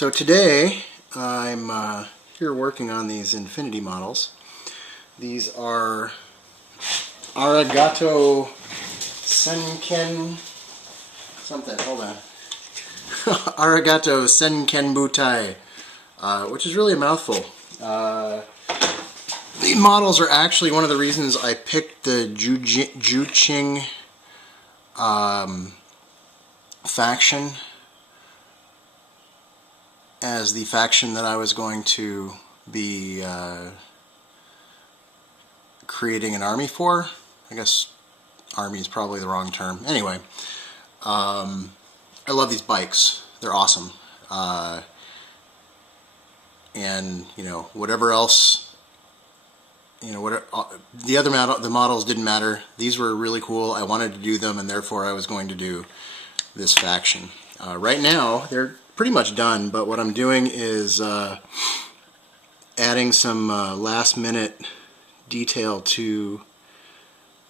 So today I'm here working on these infinity models. These are Aragoto Aragoto Senkenbutai, which is really a mouthful. These models are actually one of the reasons I picked the Juqing faction as the faction that I was going to be creating an army for. I guess army is probably the wrong term. Anyway, I love these bikes. They're awesome. And whatever else, the models didn't matter. These were really cool. I wanted to do them, and therefore I was going to do this faction. Right now they're pretty much done, but what I'm doing is adding some last minute detail to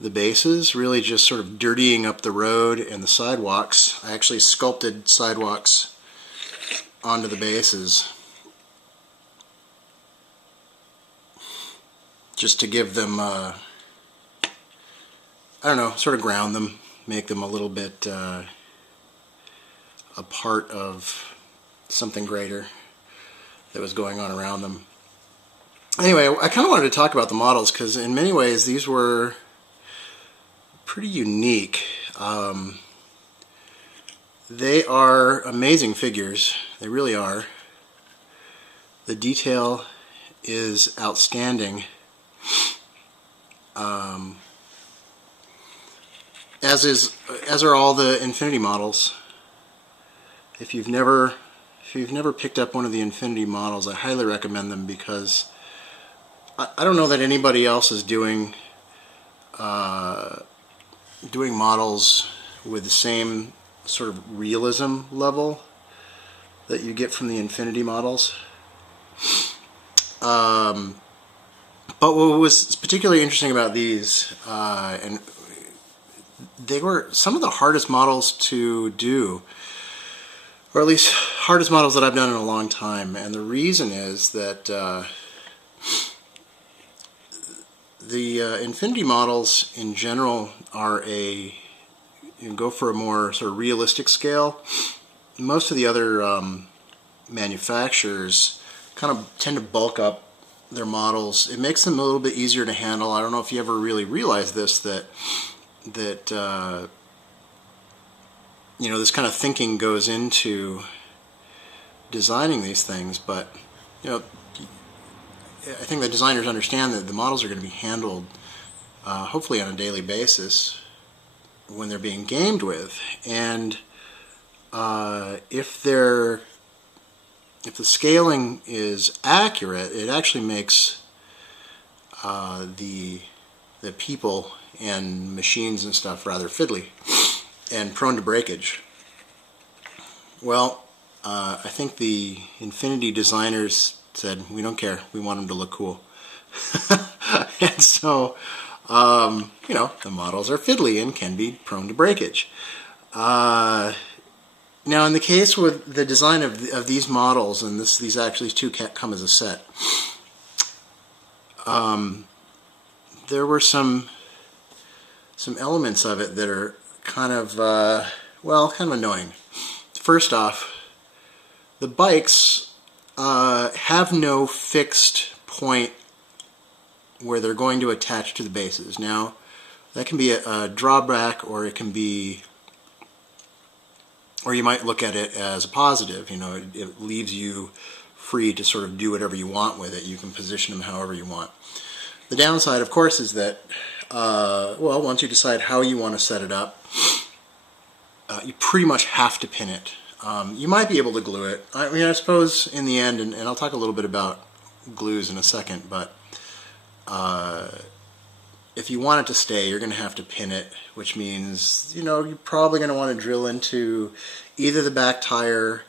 the bases, really just sort of dirtying up the road and the sidewalks. I actually sculpted sidewalks onto the bases just to give them, I don't know, sort of ground them, make them a little bit a part of something greater that was going on around them. Anyway, I kind of wanted to talk about the models because in many ways these were pretty unique. They are amazing figures. They really are. The detail is outstanding. As are all the Infinity models. If you've never picked up one of the Infinity models, I highly recommend them because I don't know that anybody else is doing models with the same sort of realism level that you get from the Infinity models. But what was particularly interesting about these, and they were some of the hardest models to do, or at least hardest models that I've done in a long time, and the reason is that the Infinity models in general are go for a more sort of realistic scale. Most of the other manufacturers kind of tend to bulk up their models. It makes them a little bit easier to handle. I don't know if you ever really realized this, that this kind of thinking goes into designing these things, but I think the designers understand that the models are going to be handled hopefully on a daily basis when they're being gamed with, and if the scaling is accurate, it actually makes the people and machines and stuff rather fiddly and prone to breakage. Well, I think the Infinity designers said, we don't care, we want them to look cool. And so, the models are fiddly and can be prone to breakage. Now, in the case with the design of these models, and these two come as a set, there were some elements of it that are kind of annoying. First off, the bikes have no fixed point where they're going to attach to the bases. Now, that can be a drawback, or it can be, or you might look at it as a positive. It leaves you free to sort of do whatever you want with it. You can position them however you want. The downside, of course, is that once you decide how you want to set it up, you pretty much have to pin it. You might be able to glue it. I suppose in the end, and I'll talk a little bit about glues in a second, but if you want it to stay, you're going to have to pin it, which means, you're probably going to want to drill into either the back tire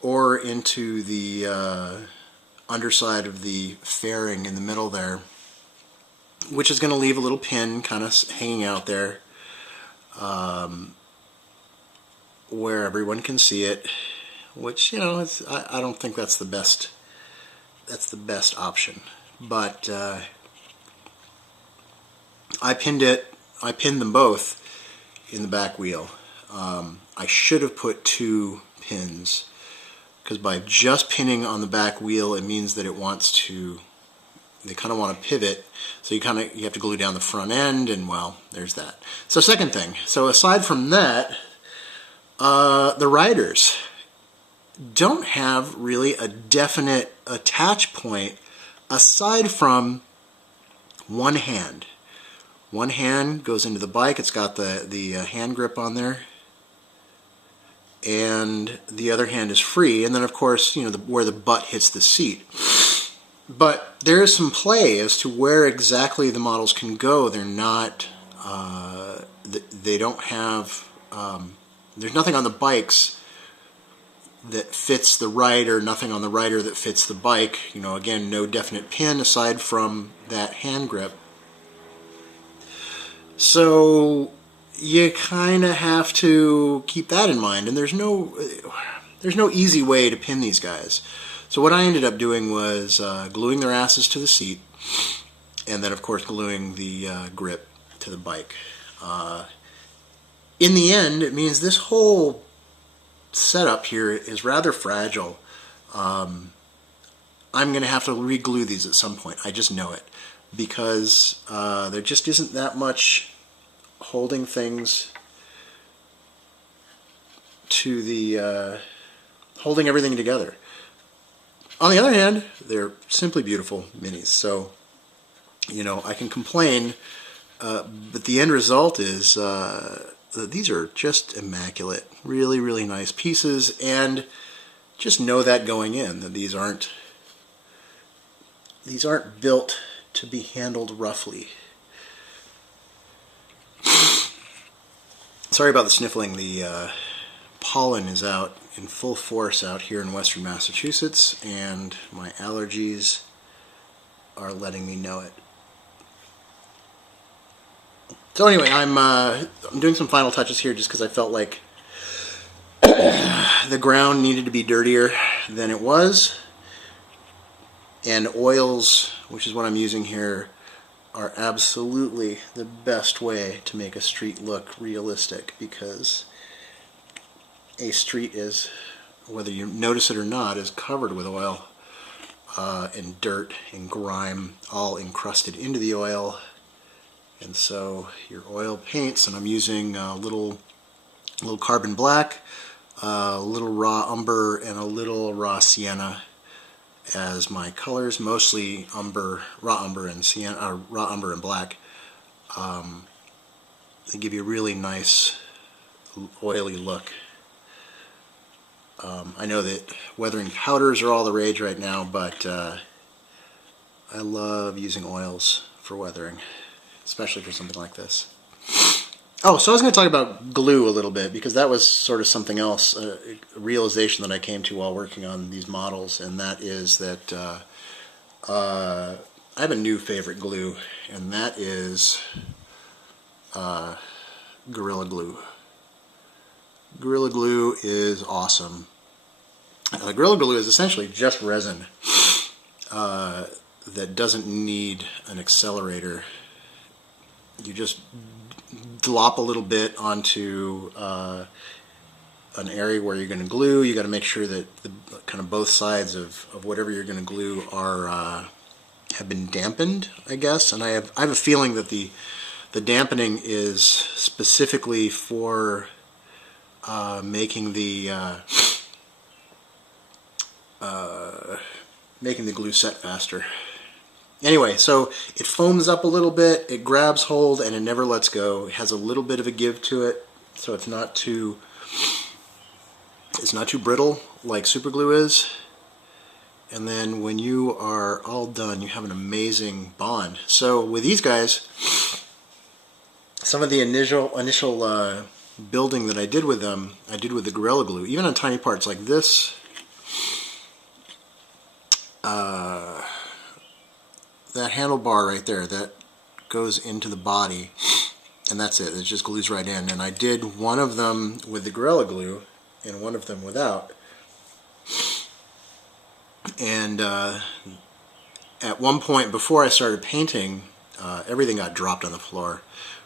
or into the underside of the fairing in the middle there, which is going to leave a little pin kind of hanging out there where everyone can see it. which, you know, I don't think that's the best option. But I pinned them both in the back wheel. I should have put 2 pins, because by just pinning on the back wheel, it means that they kind of want to pivot, so you have to glue down the front end, and well, there's that. So second thing, so aside from that, the riders don't have really a definite attach point aside from one hand. One hand goes into the bike, it's got the hand grip on there, and the other hand is free, and then of course, you know, where the butt hits the seat. But there is some play as to where exactly the models can go. They're not, they don't have, there's nothing on the bikes that fits the rider, nothing on the rider that fits the bike. You know, again, no definite pin aside from that hand grip. So you kind of have to keep that in mind, and there's no easy way to pin these guys. So what I ended up doing was gluing their asses to the seat, and then of course gluing the grip to the bike. In the end, it means this whole setup here is rather fragile. I'm going to have to re-glue these at some point. I just know it, because there just isn't that much holding things to the holding everything together. On the other hand, they're simply beautiful minis, so, you know, I can complain, but the end result is these are just immaculate, really, really nice pieces, and just know that going in, that these aren't built to be handled roughly. Sorry about the sniffling. The pollen is out in full force out here in western Massachusetts, and my allergies are letting me know it. So anyway, I'm doing some final touches here just because I felt like the ground needed to be dirtier than it was, and oils, which is what I'm using here, are absolutely the best way to make a street look realistic, because a street is, whether you notice it or not, is covered with oil and dirt and grime, all encrusted into the oil. And so your oil paints, and I'm using a little carbon black, a little raw umber, and a little raw sienna as my colors, mostly raw umber and sienna, raw umber and black. They give you a really nice oily look. I know that weathering powders are all the rage right now, but I love using oils for weathering, especially for something like this. Oh, so I was going to talk about glue a little bit, because that was sort of something else, a realization that I came to while working on these models, and that is that I have a new favorite glue, and that is Gorilla Glue. Gorilla Glue is awesome. Gorilla Glue is essentially just resin that doesn't need an accelerator. You just glop a little bit onto an area where you're going to glue. You got to make sure that kind of both sides of whatever you're going to glue are have been dampened, I guess. And I have a feeling that the dampening is specifically for making the glue set faster. Anyway, so it foams up a little bit, it grabs hold, and it never lets go. It has a little bit of a give to it, so it's not too brittle like super glue is. And then when you are all done, you have an amazing bond. So with these guys, some of the initial building that I did with them, I did with the Gorilla Glue, even on tiny parts like this. That handlebar right there, that goes into the body, and that's it. It just glues right in. And I did one of them with the Gorilla Glue and one of them without. And at one point before I started painting, everything got dropped on the floor.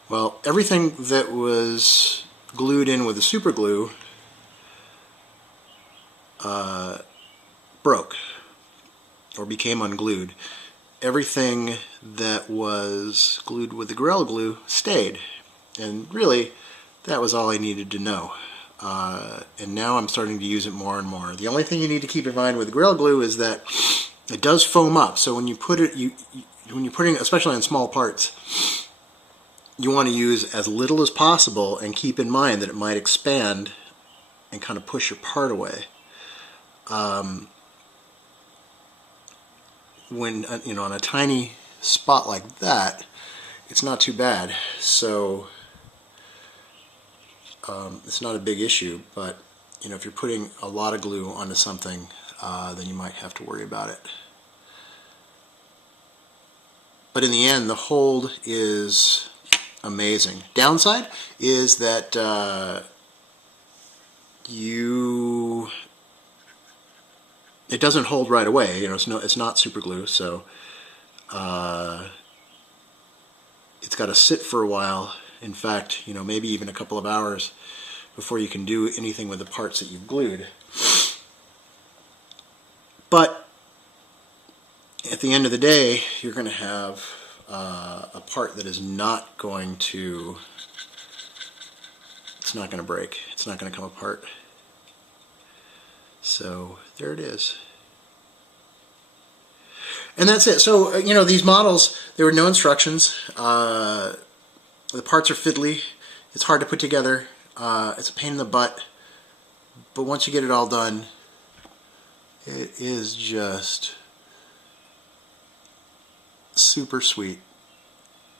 Well, everything that was glued in with the super glue broke or became unglued. Everything that was glued with the Gorilla Glue stayed, and really that was all I needed to know. And now I'm starting to use it more and more. The only thing you need to keep in mind with Gorilla Glue is that it does foam up, so when you put it, when you're putting, especially on small parts, you want to use as little as possible and keep in mind that it might expand and kind of push your part away. When on a tiny spot like that, it's not too bad, so it's not a big issue. But if you're putting a lot of glue onto something, then you might have to worry about it. But in the end, the hold is amazing. Downside is that it doesn't hold right away. It's not super glue, so it's got to sit for a while. In fact, maybe even a couple of hours before you can do anything with the parts that you've glued. But at the end of the day, you're going to have a part that is not going to, it's not going to break. It's not going to come apart. So there it is. And that's it. So, these models, there were no instructions. The parts are fiddly. It's hard to put together. It's a pain in the butt. But once you get it all done, it is just super sweet.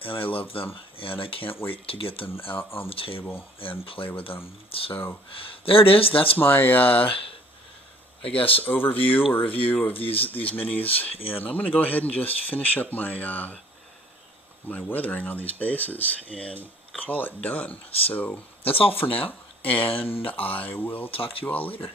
And I love them. And I can't wait to get them out on the table and play with them. So there it is. That's my I guess overview or review of these minis, and I'm going to go ahead and just finish up my my weathering on these bases and call it done. So that's all for now, and I will talk to you all later.